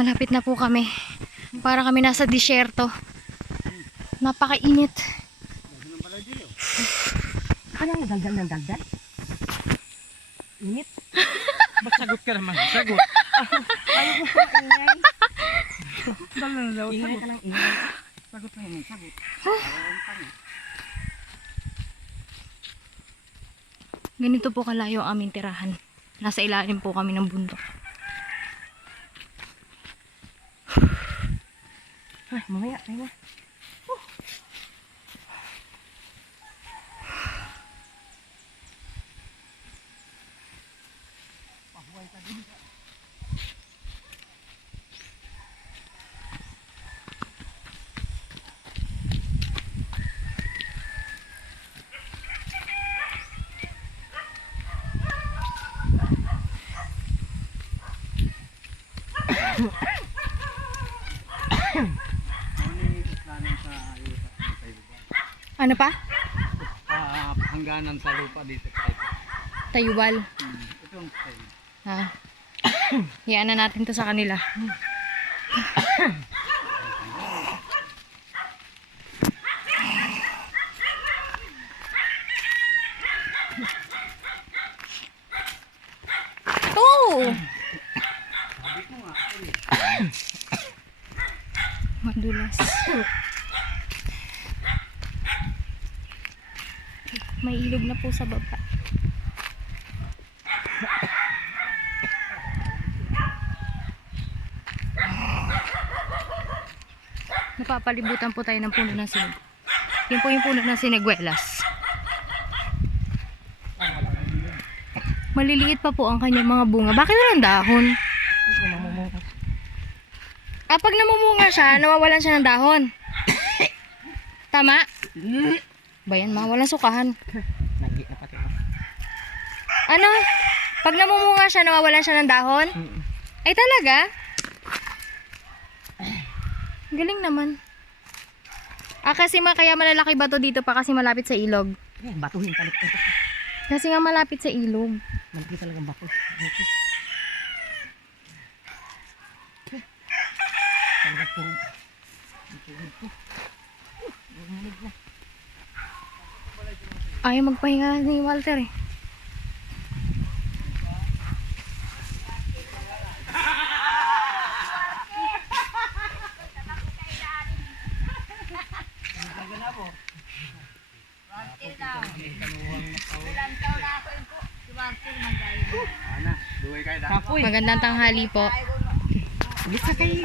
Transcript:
Malapit na po kami. Para kami nasa disyerto. Napakainit. Ano yung daldal ng daldal? Init? Ba't sagot ka naman? Sagot. Ayaw ko sa ingay. Dala na daw. Ingay Sagot. ka ng ingay. Sagot na yun. Sagot. Ganito po kalayo ang aming tirahan. Nasa ilalim po kami ng bundok. Ay, mamaya, tayo na. Ano pa? Hangganan sa lupa dito. Tayuwal. Ito ang tayo. Ha? Hiyaan na natin to sa kanila. Oh! Madulas. May ilog na po sa baba. Napapalibutan po tayo ng puno ng sinig. Yun po yung puno ng siniguelas. Maliliit pa po ang kanyang mga bunga. Bakit walang dahon? Pag namumunga siya, nawawalan siya ng dahon. Tama? Bayan, mawalan sukahan. Nagi na pati. Ano? Pag namumunga siya, nawawalan siya ng dahon? Ay talaga? Galing naman. Kasi kaya malalaki ba to dito pa kasi malapit sa ilog? Batuhin talit ito. Kasi nga malapit sa ilog. Malaki talagang bato. Talaga puro. Ayaw magpahinga ni Walter eh. Ana, duwe kayo da. Kapoy. Magandang tanghali po. Bisa kay